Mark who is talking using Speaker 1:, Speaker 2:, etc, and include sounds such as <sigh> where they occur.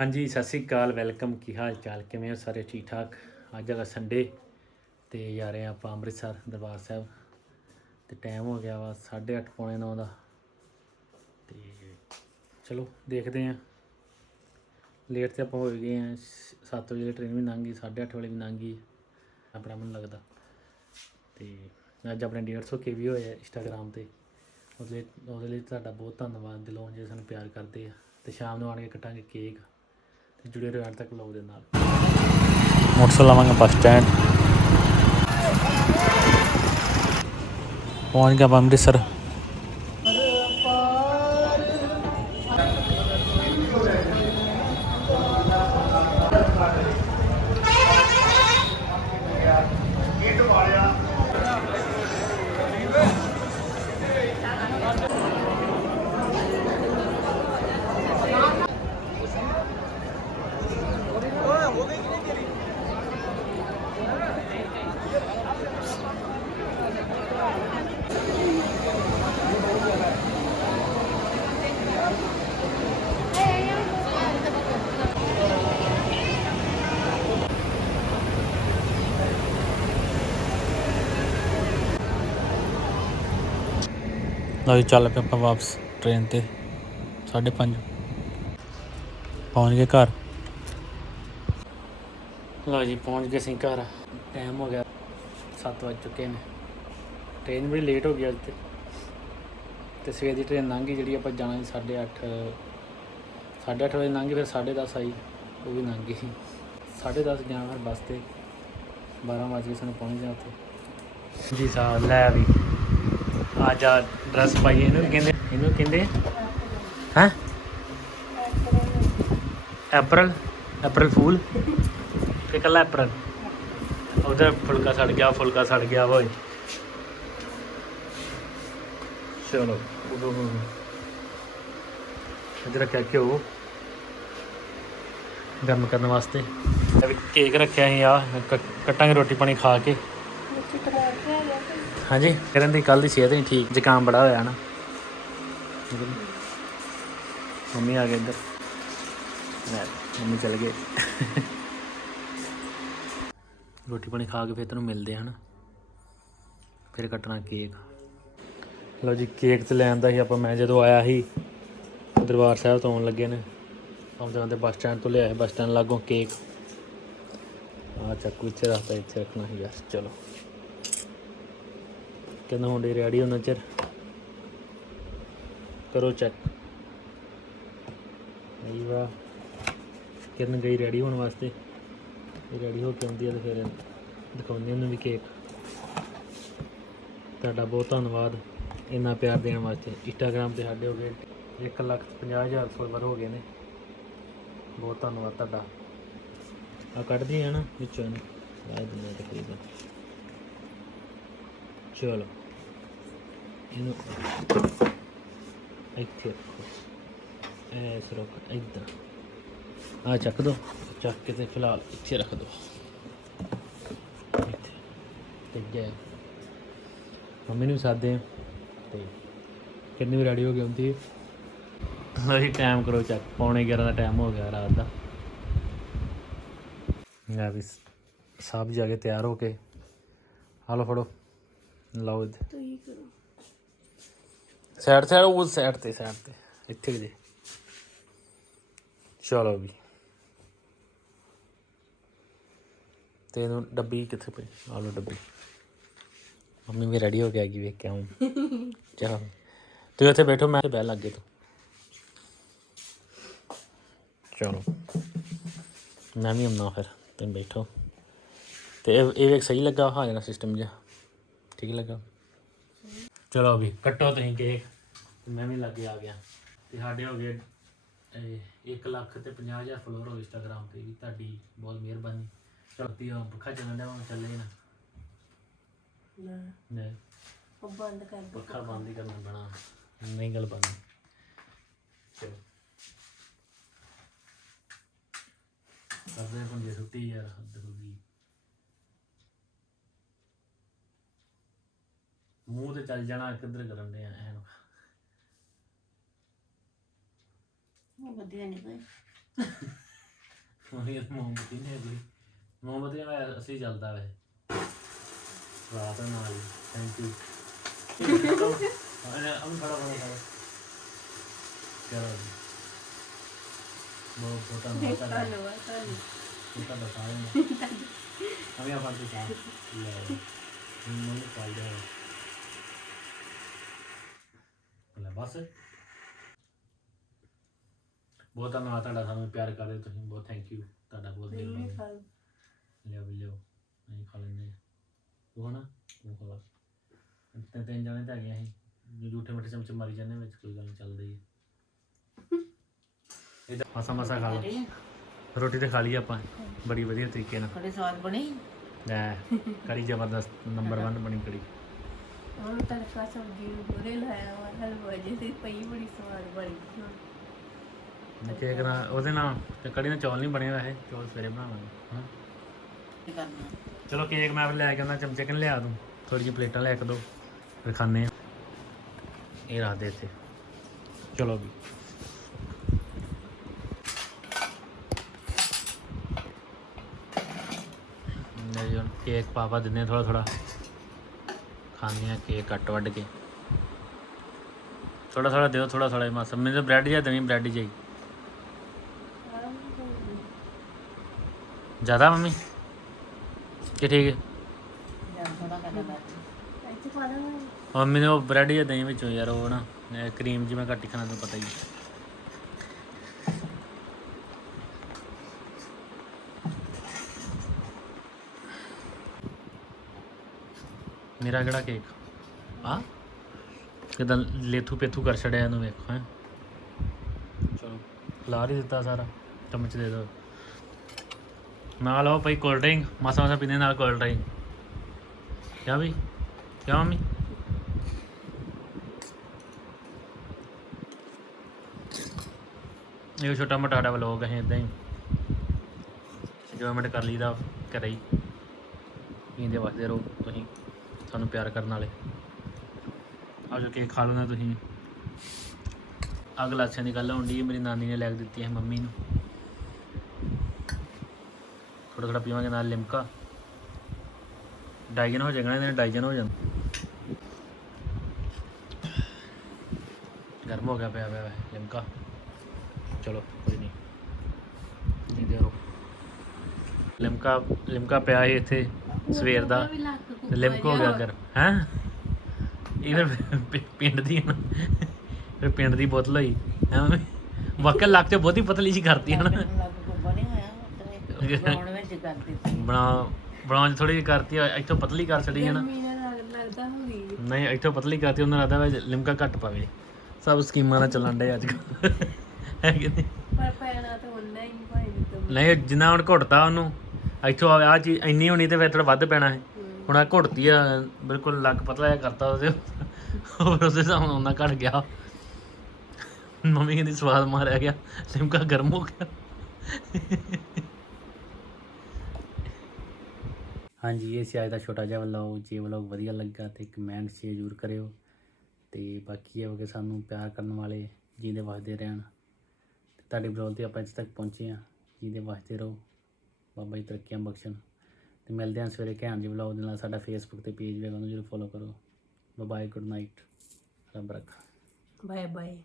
Speaker 1: ਹਾਂਜੀ, ਸਤਿ ਸ੍ਰੀ ਅਕਾਲ, ਵੈਲਕਮ। ਕੀ ਹਾਲ ਚਾਲ ਕਿਵੇਂ ਹੋ ਸਾਰੇ? ਠੀਕ ਠਾਕ ਅੱਜ ਹੈਗਾ ਸੰਡੇ ਤੇ ਜਾ ਰਹੇ ਹਾਂ ਆਪਾਂ ਅੰਮ੍ਰਿਤਸਰ ਦਰਬਾਰ ਸਾਹਿਬ। ਤੇ ਟਾਈਮ ਹੋ ਗਿਆ ਵਾ 8:30 ਪੌਣੇ 9 ਦਾ। ਤੇ ਚਲੋ, ਦੇਖਦੇ ਹਾਂ। ਲੇਟ ਤੇ ਆਪਾਂ ਹੋ ਗਏ ਹਾਂ 7 ਵਜੇ ਟ੍ਰੇਨ ਵੀ ਲੰਘ ਗਈ 8:30 ਵਜੇ ਵੀ ਲੰਘ ਗਈ। ਆਪਣਾ ਮੈਨੂੰ ਲੱਗਦਾ। ਤੇ ਅੱਜ ਆਪਣੇ 150 ਕੇ ਵੀ ਹੋਏ ਆ ਇੰਸਟਾਗ੍ਰਾਮ ਤੇ। ਉਹਦੇ ਲਈ ਉਹਦੇ ਲਈ ਤੁਹਾਡਾ ਬਹੁਤ ਧੰਨਵਾਦ ਦਿਲੋਂ ਜੇ ਸਾਨੂੰ ਪਿਆਰ ਕਰਦੇ ਆ। ਤੇ ਸ਼ਾਮ ਨੂੰ ਆਣ ਕੇ ਕੱਟਾਂਗੇ ਕੇਕ ਤੇ ਜੁੜੇ ਰਹੋ ਤੱਕ ਲਓ ਦੇ ਨਾਲ। ਮੋਟਰਸਾਈਕਲ ਲਾਵਾਂਗੇ ਬੱਸ ਸਟੈਂਡ। ਪਹੁੰਚ ਗਿਆ ਆਪਾਂ ਅੰਮ੍ਰਿਤਸਰ। ਲਓ ਜੀ, ਚੱਲ ਪਏ ਆਪਾਂ ਵਾਪਸ ਟ੍ਰੇਨ ਤੇ 5:30 ਪਹੁੰਚ ਗਏ ਘਰ। ਲਓ ਜੀ, ਪਹੁੰਚ ਗਏ ਅਸੀਂ ਘਰ। ਟਾਈਮ ਹੋ ਗਿਆ 7 ਵੱਜ ਚੁੱਕੇ ਨੇ। ਟ੍ਰੇਨ ਵੀ ਲੇਟ ਹੋ ਗਈ ਅੱਜ ਤੇ। ਤੇ ਸਵੇਰ ਦੀ ਟ੍ਰੇਨ ਲੰਘ ਗਈ, ਜਿਹੜੀ ਆਪਾਂ ਜਾਣਾ ਸੀ 8:30 8:30 ਵਜੇ ਲੰਘ ਗਈ, ਫਿਰ 10:30 ਆਈ, ਉਹ ਵੀ ਲੰਘ ਗਈ। 10:30 ਗਿਆ ਫਿਰ ਬੱਸ ਤੇ 12 ਵਜੇ ਸਾਨੂੰ ਪਹੁੰਚ ਜਾ ਉੱਥੇ। ਜੀ ਸਾਹਿਬ, ਲੈ ਵੀ। ਆ ਜਾ ਡਰੈਸ ਪਾਈ ਇਹਨੂੰ, ਕਹਿੰਦੇ ਇਹਨੂੰ ਕਹਿੰਦੇ ਹੈ? ਅਪ੍ਰੈਲ ਅਪ੍ਰੈਲ ਫੂਲ। ਕਿ ਕੱਲਾ ਅਪ੍ਰੈਲ ਉਧਰ ਫੁਲਕਾ ਸੜ ਗਿਆ, ਫੁਲਕਾ ਸੜ ਗਿਆ, ਓਏ। ਚਲੋ। ਉਦੋਂ ਇਧਰ ਰੱਖਿਆ ਘਿਓ। ਗਰਮ ਕਰਨ ਵਾਸਤੇ। ਕੇਕ ਰੱਖਿਆ ਸੀ ਆ ਕੱਟਾਂਗੇ ਰੋਟੀ ਪਾਣੀ ਖਾ ਕੇ। ਹਾਂਜੀ, ਕਰਨ ਦੀ ਕੱਲ ਦੀ ਸਿਹਤ ਨਹੀਂ ਠੀਕ, ਜ਼ੁਕਾਮ ਬੜਾ ਹੋਇਆ ਨਾ। ਮੰਮੀ ਆ ਗਏ ਇੱਧਰ। ਲੈ, ਮੰਮੀ ਚਲ ਗਏ। ਰੋਟੀ ਪਾਣੀ ਖਾ ਕੇ ਫਿਰ ਤੈਨੂੰ ਮਿਲਦੇ ਹਨ ਫਿਰ ਕੱਟਣਾ ਕੇਕ। ਲਓ ਜੀ, ਕੇਕ ਤੇ ਲੈਣ ਦਾ ਸੀ ਆਪਾਂ, ਮੈਂ ਜਦੋਂ ਆਇਆ ਸੀ, ਦਰਬਾਰ ਸਾਹਿਬ ਤੋਂ ਆਉਣ ਲੱਗੇ ਨੇ। ਆਉਂਦੇ ਆਉਂਦੇ ਬੱਸ ਸਟੈਂਡ ਤੋਂ ਲਿਆਏ ਬੱਸ ਸਟੈਂਡ ਲਾਗੋਂ ਕੇਕ। ਆ ਚੱਕੂ ਇੱਥੇ ਰੱਖਤਾ, ਇੱਥੇ ਰੱਖਣਾ ਸੀ ਯਾਰ ਚਲੋ। ਕਹਿੰਦਾ ਹੁੰਦੇ ਰੈਡੀ ਉਹਨਾਂ ਚਿਰ। ਕਰੋ ਚੈੱਕ ਆਈ ਵਾ ਕਿਰਨ ਗਈ ਰੈਡੀ ਹੋਣ ਵਾਸਤੇ। ਰੈਡੀ ਹੋ ਕੇ ਆਉਂਦੀ ਹੈ ਤੇ ਫਿਰ ਦਿਖਾਉਂਦੀ ਉਹਨੂੰ ਵੀ ਕੇਕ ਤੁਹਾਡਾ ਬਹੁਤ ਧੰਨਵਾਦ ਇੰਨਾ ਪਿਆਰ ਦੇਣ ਵਾਸਤੇ। ਇੰਸਟਾਗ੍ਰam ਤੇ ਸਾਡੇ ਹੋ ਗਏ 1 ਲੱਖ 50 ਹਜ਼ਾਰ ਫੋਲੋਵਰ ਹੋ ਗਏ ਨੇ। ਬਹੁਤ ਧੰਨਵਾਦ ਤੁਹਾਡਾ। ਆ ਕੱਢਦੀ ਹੈ ਨਾ ਵਿੱਚੋਂ ਇਹਨੂੰ। ਆ ਦਿੰਦੇ ਤਕਰੀਬਨ। ਚਲੋ। ਇਹਨੂੰ ਇੱਥੇ ਰੱਖੋ ਐਸ ਰੱਖ ਇੱਧਰ ਆ ਚੱਕ ਦੋ ਚੱਕ ਕੇ ਤੇ ਫਿਲਹਾਲ ਇੱਥੇ ਰੱਖ ਦੋ ਇੱਥੇ ਤੇ ਜੈ ਮੰਮੀ ਨੂੰ ਸਾਦੇ ਤੇ ਕਿੰਨੀ ਵੀ ਰੈਡੀ ਹੋ ਗਈ ਹੁੰਦੀ ਲੋ ਜੀ ਟਾਈਮ ਕਰੋ ਚੱਕ ਪੌਣੇ 11 ਦਾ ਟਾਈਮ ਹੋ ਗਿਆ ਰਾਤ ਦਾ ਮੈਂ ਵੀ ਸਭ ਜਾ ਕੇ ਤਿਆਰ ਹੋ ਕੇ ਹਾਲੋ ਫੜੋ ਲਓ ਇੱਥੇ
Speaker 2: ਤੁਸੀਂ ਕਰੋ
Speaker 1: ਸਾਈਡ ਸਾਈਡ ਉਹ ਸਾਈਡ ਤੇ ਸਾਈਡ ਤੇ। ਇੱਥੇ ਜੇ। ਚਲੋ ਵੀ। ਤੇ ਇਹਨੂੰ ਡੱਬੀ ਕਿੱਥੇ ਪਈ? ਆ ਲਓ ਡੱਬੀ। ਮੰਮੀ ਵੀ ਰੈਡੀ ਹੋ ਕੇ ਆ ਗਈ ਵੇਖ ਕੇ ਆਉਂ <laughs> ਚਲੋ। ਤੁਸੀਂ ਉੱਥੇ ਬੈਠੋ ਮੈਂ ਬਹਿ ਲੱਗੇ ਤੂੰ ਚਲੋ। ਮੈਂ ਵੀ ਆਉਣਾ ਫਿਰ ਤੁਸੀਂ ਬੈਠੋ। ਤੇ ਇਹ ਇਹ ਵੇਖ ਸਹੀ ਲੱਗਾ ਹਾਂ ਜਾਣਾ ਸਿਸਟਮ ਜਿਹਾ। ਠੀਕ ਲੱਗਾ? ਚਲੋ ਵੀ ਕੱਟੋ ਤੁਸੀਂ ਕੇਕ ਤੇ ਮੈਂ ਵੀ ਲੱਗੇ ਆ ਗਿਆ। ਤੇ ਸਾਡੇ ਹੋ ਗਏ 1 ਲੱਖ ਤੇ 50 ਹਜ਼ਾਰ ਫਲੋਅਰ ਹੋ ਇੰਸਟਾਗ੍ਰam ਤੇ ਵੀ ਤੁਹਾਡੀ ਬਹੁਤ ਮਿਹਰਬਾਨੀ। ਚਲਤੀ ਆ ਪੱਖਾ ਚੱਲਣ ਦਾ ਹੁਣ ਚੱਲੇ ਨਾ।
Speaker 2: ਲੈ।
Speaker 1: ਨਹੀਂ
Speaker 2: ਉਹ ਬੰਦ ਕਰ ਦੋ
Speaker 1: ਪੱਖਾ ਬੰਦ ਹੀ ਕਰਨਾ ਪੈਣਾ। ਨਹੀਂ ਗੱਲ ਬੰਦ ਚਲੋ। ਕਰਦੇ ਬੰਦੇ ਸੁੱਤੀ ਯਾਰ ਹੱਦ ਹੋ ਗਈ। ਮੂੰਹ ਤੇ ਚੱਲ ਜਾਣਾ ਕਿੱਧਰ ਕਰਨ ਦੇ ਐਨ।
Speaker 2: ਉਹ ਵਧੀਆ ਨਹੀਂ ਕੋਈ।
Speaker 1: ਉਹੀ ਇਹ ਮੋਮਬਤੀ ਨੇ ਅਗਲੀ ਮੋਮਬਤੀ ਨਾਲ ਅਸੀਂ ਚੱਲਦਾ ਵੈ ਰਾਤ ਨਾਲ ਥੈਂਕ ਯੂ ਅਨੇ ਅਮ ਖੜਾ ਬਣਾ ਖੜਾ ਚਲੋ ਜੀ। ਬਹੁਤ ਬਹੁਤ ਧੰਨਵਾਦ ਤੁਹਾਡਾ। ਬਤਾਇਆ ਹਮੇ ਆਪਾਂ ਤੋਂ ਚਾਹ। ਲੈ ਮੈਨੂੰ ਫਾਇਦਾ ਹੈ ਲੈ ਬਸ। ਬਹੁਤ ਧੰਨਵਾਦ ਤੁਹਾਡਾ ਸਾਨੂੰ ਪਿਆਰ ਕਰਦੇ ਤੁਸੀਂ ਬਹੁਤ ਥੈਂਕ ਯੂ ਤੁਹਾਡਾ ਬਹੁਤ
Speaker 2: ਨਹੀਂ
Speaker 1: ਮਿਹਰਬਾਨੀ।
Speaker 2: ਖਾ
Speaker 1: ਲਿਓ ਵੀ ਲਿਓ ਅਸੀਂ ਖਾ ਲੈਂਦੇ ਹਾਂ। ਤੂੰ ਹਨਾ ਤੂੰ ਖਾ ਲਾ। ਤੇ ਤਿੰਨ ਜਣੇ ਤਾਂ ਹੈਗੇ ਅਸੀਂ। ਜੂਠੇ ਮਿੱਠੇ ਚਮਚ ਮਾਰੀ ਜਾਂਦੇ ਵਿੱਚ ਕੋਈ ਗੱਲ ਨਹੀਂ ਚੱਲਦੀ ਹੈ ਇਹਦਾ ਮਸਾ ਮਸਾ ਖਾ ਲਓ ਰੋਟੀ ਤੇ ਖਾ ਲਈ ਆਪਾਂ ਬੜੀ ਵਧੀਆ ਤਰੀਕੇ ਨਾਲ।
Speaker 3: ਕੜੇ ਸਵਾਦ ਬਣੀ।
Speaker 1: ਲੈ ਕੜੀ ਜ਼ਬਰਦਸਤ ਨੰਬਰ 1 ਬਣੀ ਕੜੀ।
Speaker 2: ਹੁਣ ਤੜਕਾ ਸਬਜ਼ੀ ਨੂੰ ਬੁਰੇ ਲਾਇਆ ਵਾ ਹਲਵਾ ਜਿਹੀ ਪਈ ਬੜੀ ਸਵਾਦ ਬਣੀ
Speaker 1: ਕੇਕ ਨਾਲ ਉਹਦੇ ਨਾਲ ਤੇ ਕੜੀ ਨਾਲ ਚੌਲ ਨਹੀਂ ਬਣੇ ਵੈਸੇ ਚੌਲ ਸਵੇਰੇ ਬਣਾਵਾਂਗੇ ਹਾਂ
Speaker 3: ਕੀ ਕਰਨਾ?
Speaker 1: ਚਲੋ ਕੇਕ ਮੈਂ ਲੈ ਕੇ ਆਉਂਦਾ ਚਮਚੇ ਕਿਨ ਲਿਆ ਦੂੰ ਥੋੜੀ ਜਿਹੀ ਪਲੇਟਾਂ ਲੈ ਕੇ ਦੋ ਫਿਰ ਖਾਣੇ ਆ ਇਹ ਰੱਖ ਦੇ ਇੱਥੇ। ਚਲੋ ਵੀ। ਲੈ ਜੀ ਹੁਣ ਕੇਕ ਪਾਪਾ ਦਿੰਦੇ ਥੋੜਾ ਥੋੜਾ ਖਾਣੇ ਆ ਕੇਕ ਕੱਟ ਵੱਢ ਕੇ। ਥੋੜਾ ਥੋੜਾ ਦਿਓ ਥੋੜਾ ਥੋੜਾ ਮਾਸਾ ਮੈਨੂੰ ਤਾਂ ਬ੍ਰੈਡ ਜਾਂ ਦੇਣੀ ਬ੍ਰੈਡ ਹੀ। ਚਾਹੀਦੀ ਜ਼ਿਆਦਾ ਮੰਮੀ? ਕਿ ਠੀਕ ਹੈ? ਮੰਮੀ ਨੇ ਉਹ ਬ੍ਰੈਡ ਜਾਂ ਦਹੀਂ ਵਿੱਚੋਂ ਯਾਰ ਉਹ ਨਾ ਕਰੀਮ ਜੀ ਮੈਂ ਘੱਟ ਹੀ ਖਾਣਾ ਤੁਹਾਨੂੰ ਪਤਾ ਹੀ ਹੈ। ਮੇਰਾ ਕਿਹੜਾ ਕੇਕ ਆ ਕਿਦਾਂ ਲੇਥੂ ਪੇਥੂ ਕਰ ਛੜਿਆ ਇਹਨੂੰ ਵੇਖੋ, ਹੈ? ਚਲੋ ਖਿਲਾ ਹੀ ਦਿੱਤਾ ਸਾਰਾ, ਚਮਚ ਦੇ ਦਿਓ ਨਾਲ ਲਓ ਭਾਈ ਕੋਲਡ ਡਰਿੰਕ ਮਾਸਾ ਮਾਸਾ ਪੀਣੇ ਨਾਲ ਕੋਲਡ ਡਰਿੰਕ ਕਿਆ ਵੀ ਕਿਆ ਮੰਮੀ? ਇਹ ਛੋਟਾ ਮੋਟਾ ਸਾਡਾ ਵਲੋਗ ਹੈ ਇਦਾਂ ਹੀ। ਇੰਜੋਇਮੈਂਟ ਕਰ ਲਈਦਾ, ਘਰੇ ਹੀ। ਪੀਂਦੇ ਵਸਦੇ ਰਹੋ ਤੁਸੀਂ। ਸਾਨੂੰ ਪਿਆਰ ਕਰਨ ਵਾਲੇ। ਆਜੋ ਕੇਕ ਖਾ ਲੈਣਾ ਤੁਸੀਂ। ਆਹ ਗਲਾਸਿਆਂ ਦੀ ਗੱਲ ਹੁੰਦੀ ਹੈ, ਮੇਰੀ ਨਾਨੀ ਨੇ ਲੈ ਕੇ ਦਿੱਤੀ ਹੈ ਮੰਮੀ ਨੂੰ। ਥੋੜਾ ਥੋੜਾ ਪੀਵਾਂਗੇ ਨਾਲ ਲਿਮਕਾ। ਡਾਈਜਨ ਹੋ ਜਾਏਗਾ ਇਹਨੇ ਡਾਈਜਨ ਹੋ ਜਾਂਦਾ। ਗਰਮ ਹੋ ਗਿਆ ਪਿਆ ਪਿਆ ਵਾ ਲਿਮਕਾ। ਚਲੋ, ਕੋਈ ਨਹੀਂ। ਜੀਂਦੇ ਰਹੋ ਲਿਮਕਾ ਲਿਮਕਾ ਪਿਆ ਹੈ ਇੱਥੇ ਸਵੇਰ ਦਾ। ਲਿਮਕ ਹੋ ਗਿਆ ਕਰ ਹੈ? ਇਹ ਫਿਰ ਪਿੰਡ ਦੀ ਨਾ। ਫਿਰ ਪਿੰਡ ਦੀ ਬੋਤਲ ਹੋਈ ਹੈ ਵਾਕਿਆ ਲੱਕ ਤੇ ਬਹੁਤੀ ਪਤਲੀ ਜੀ ਕਰਤੀ ਹੈ ਨਾ।
Speaker 3: ਲੱਗ ਬਣਾਉਣ ਵਿੱਚ ਕਰ ਦਿੱਤੀ
Speaker 1: ਬਣਾ ਬਣਾਉਣ ਥੋੜੀ ਕਰਤੀ ਆ, ਇੱਥੋਂ ਪਤਲੀ ਕਰ ਛੜੀ ਹੈ ਨਾ।
Speaker 2: ਲੱਗ-
Speaker 1: ਨਹੀਂ ਇੱਥੋਂ ਪਤਲੀ ਕਰਤੀ ਉਹਨਾਂ ਲੱਗਦਾ ਵਾ ਲਿਮਕਾ ਘੱਟ ਪਵੇ। ਸਭ ਸਕੀਮਾਂ ਨਾਲ ਚੱਲਣ ਡੇ ਅੱਜ ਕੱਲ੍ਹ। ਹੈ ਕਿ ਨਹੀਂ?
Speaker 2: ਪਰ ਪੈਣਾ ਤਾਂ ਉਹਨਾਂ ਹੀ ਭਾਈ
Speaker 1: ਨਹੀਂ ਜਿੰਨਾ ਹੁਣ ਘੁੱਟਦਾ ਉਹਨੂੰ ਇੱਥੋਂ ਆ ਚੀਜ਼ ਇੰਨੀ ਹੋਣੀ ਤੇ ਫਿਰ ਥੋੜਾ ਵੱਧ ਪੈਣਾ ਹੈ। ਹੁਣ ਆ ਘੁੱਟਦੀ ਆ, ਬਿਲਕੁਲ ਲੱਕ ਪਤਲਾ ਜਿਹਾ ਕਰਤਾ ਉਹਦੇ ਹੋਰ ਉਸੇ ਹਿਸਾਬ ਨਾਲ ਉਹਨਾਂ ਘਟ ਗਿਆ। ਮੰਮੀ ਕਹਿੰਦੀ ਸਵਾਦ ਮਾਰਿਆ ਗਿਆ, ਲਿਮਕਾ ਗਰਮ ਹੋ ਗਿਆ। ਹਾਂਜੀ, ਇਹ ਸੀ ਅੱਜ ਦਾ ਛੋਟਾ ਜਿਹਾ ਵਲੌਗ ਜੇ ਵਲੌਗ ਵਧੀਆ ਲੱਗਾ ਤੇ ਕਮੈਂਟ ਸ਼ੇਅਰ ਜ਼ਰੂਰ ਕਰਿਓ। ਤੇ ਬਾਕੀ ਇਹ ਹੋ ਕਿ ਸਾਨੂੰ ਪਿਆਰ ਕਰਨ ਵਾਲੇ ਜਿਹਦੇ ਵਸਦੇ ਰਹਿਣ। ਤੇ ਤੁਹਾਡੀ ਬਦੌਲਤ ਤੇ ਆਪਾਂ ਇੱਥੇ ਤੱਕ ਪਹੁੰਚੇ ਹਾਂ। ਜਿਹਦੇ ਵਸਦੇ ਰਹੋ। ਬਾਬਾ ਜੀ ਤਰੱਕੀਆਂ ਬਖਸ਼ਣ। ਤੇ ਮਿਲਦੇ ਹਾਂ ਸਵੇਰੇ ਘੈਂਟ ਜੀ ਵਲੌਗ ਦੇ ਨਾਲ। ਸਾਡਾ ਫੇਸਬੁੱਕ ਤੇ ਪੇਜ ਵੀ ਹੈਗਾ ਉਹਨੂੰ ਜਰੂਰ ਫੋਲੋ ਕਰੋ। ਬਾਏ ਗੁੱਡ ਨਾਈਟ ਰੱਬ ਰੱਖਾ।
Speaker 2: Bye bye